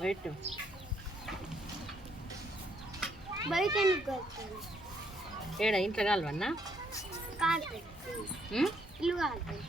పెట్టు బయట ఏడా ఇంట్లో కాలవన్నా ఇల్లు కాలుతుంది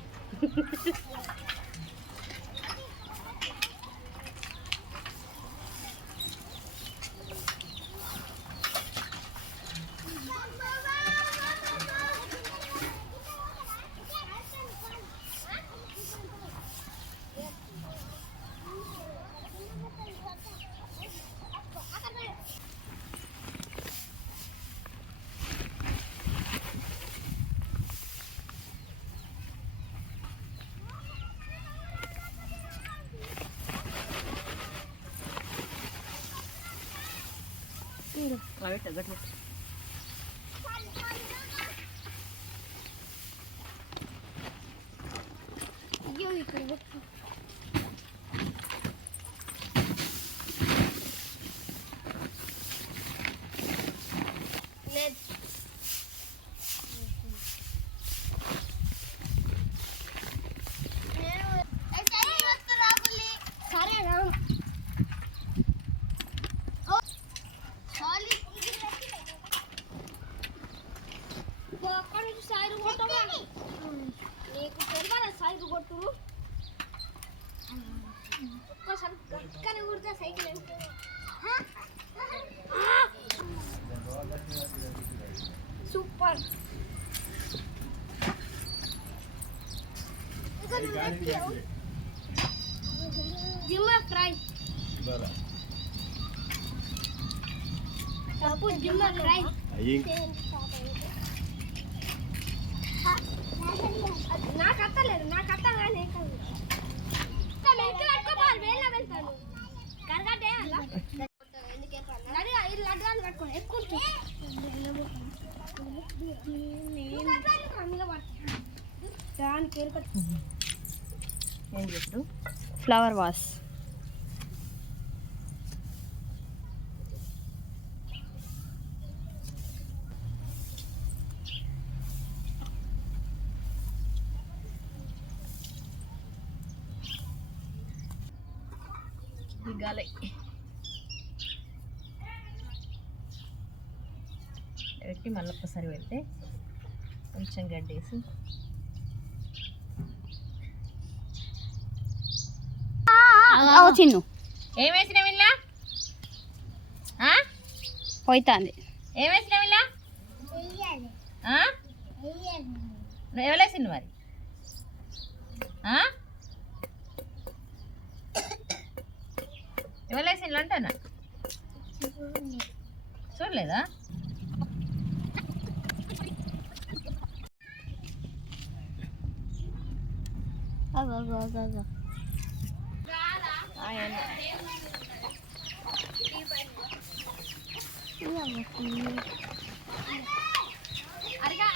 అయ్యో ఇక్కడ సూపర్ జిమ్ ఫ్రై కాపు జిమ్ ఫ్రై నాకు అత్తలేదు నాకు అత్త కానీ పట్టుకోవాలి వేళ్ళ వెళ్తాను కరగట్టే లడ్డు పట్టుకోండి ఎక్కువ ఫ్లవర్ వాస్ దిగాలి పెట్టి మళ్ళీ ఒక్కసారి పెడితే కొంచెం గడ్డేసి చిన్ను ఏం వేసినావు ఇలా పోతుంది ఏం వేసినావు ఇలా ఎవరేసిండు మరి ఎవరేసిండు అంటానా చూడలేదా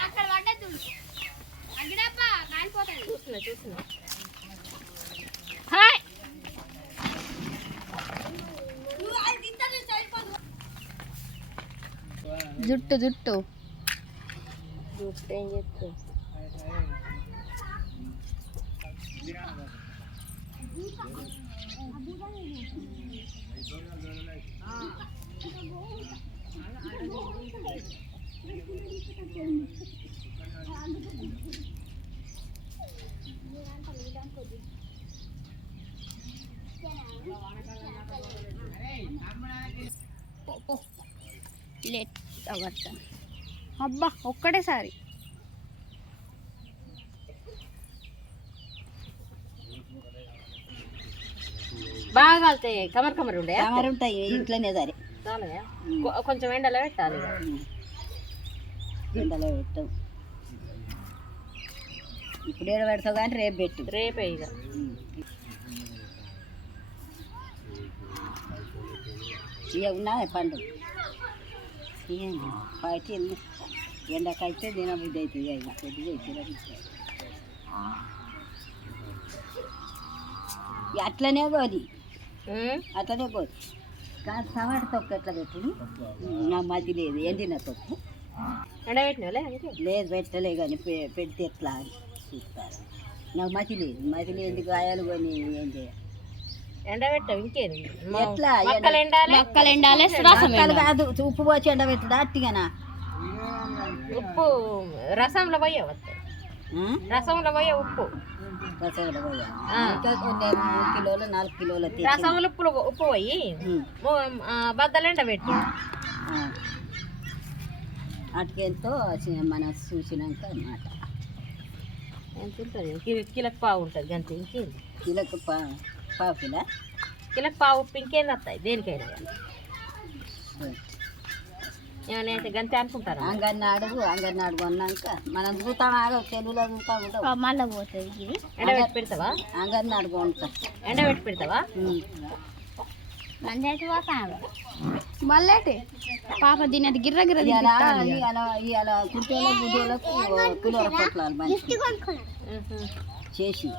అక్కడ పడ్డదు అగ్గిడప్ప కాలిపోతాడు చూస్తున్నా చూస్తున్నా జుట్టు జుట్టు జుట్టు ఏం చెప్తా లేట్ అవ్వద్దా అబ్బా ఒక్కటేసారి బాగా కాలుతాయి కమర్ కమర్ ఉండే కమర్ ఉంటాయి ఇంట్లోనే సరే కొంచెం ఎండలో పెట్టాలి ఎండలో పెట్టాం ఇప్పుడు ఏడ పెడతావు కానీ రేపు పెట్టు రేపే ఇక ఇక ఉన్నా పండు పైకి ఎండకైతే తినబుద్ధి అవుతుంది అయినా కొద్దిగా అవుతుంది అట్లనే కోది అట్లనే కోది కానీ టమాటా తొక్కు ఎట్లా పెట్టు నా మధ్య లేదు ఎండిన తొక్కు ఎండబెట్టినా లేదు పెట్టలే కానీ పెడితే ఎట్లా చూస్తారు. నాకు మతి లేదు ఎందుకు ఆయాలు కొని ఏం చేయాలి. ఎండబెట్టావు ఇంకేది ఎట్లా మొక్కలు ఎండాలి మొక్కలు ఎండాలి రసం మొక్కలు కాదు ఉప్పు పోసి ఎండబెట్టుడా అట్టిగానా? ఉప్పు రసంలో పోయే వస్తాయి రసంలో పోయే ఉప్పు రసంలో పోయా ఇంకా కొన్ని 3 కిలోలు 4 కిలోలు రసంలో ఉప్పు పోయి బద్దలు ఎండబెట్టు అటుకెంతో మనం చూసినాక అన్నమాట. ఎంత ఉంటుంది కిలకు పావు ఉంటుంది అంతే ఇంకేంది కిలోకి పావు కిలో కిలకు పావు ఉప్పు ఇంకేంది వస్తాయి దేనికైనా కానీ ఏమైనా అయితే గంతే అనుకుంటారా అంగన్నాడు అన్నాక మనం చూస్తాం తెలుగులో చూస్తా ఉంటాం మళ్ళీ పోతుంది ఇది ఎండబెట్టి పెడతావా అంగన్నాడు కొంటాం ఎండబెట్టి పెడతావా మంచి పోతాను మళ్ళీ పాప దీని గిర్ర గిర్ర ఇలా కుట్టేలో గుడ్డేలకు కిలోల పొట్లాలు మంచి చేసి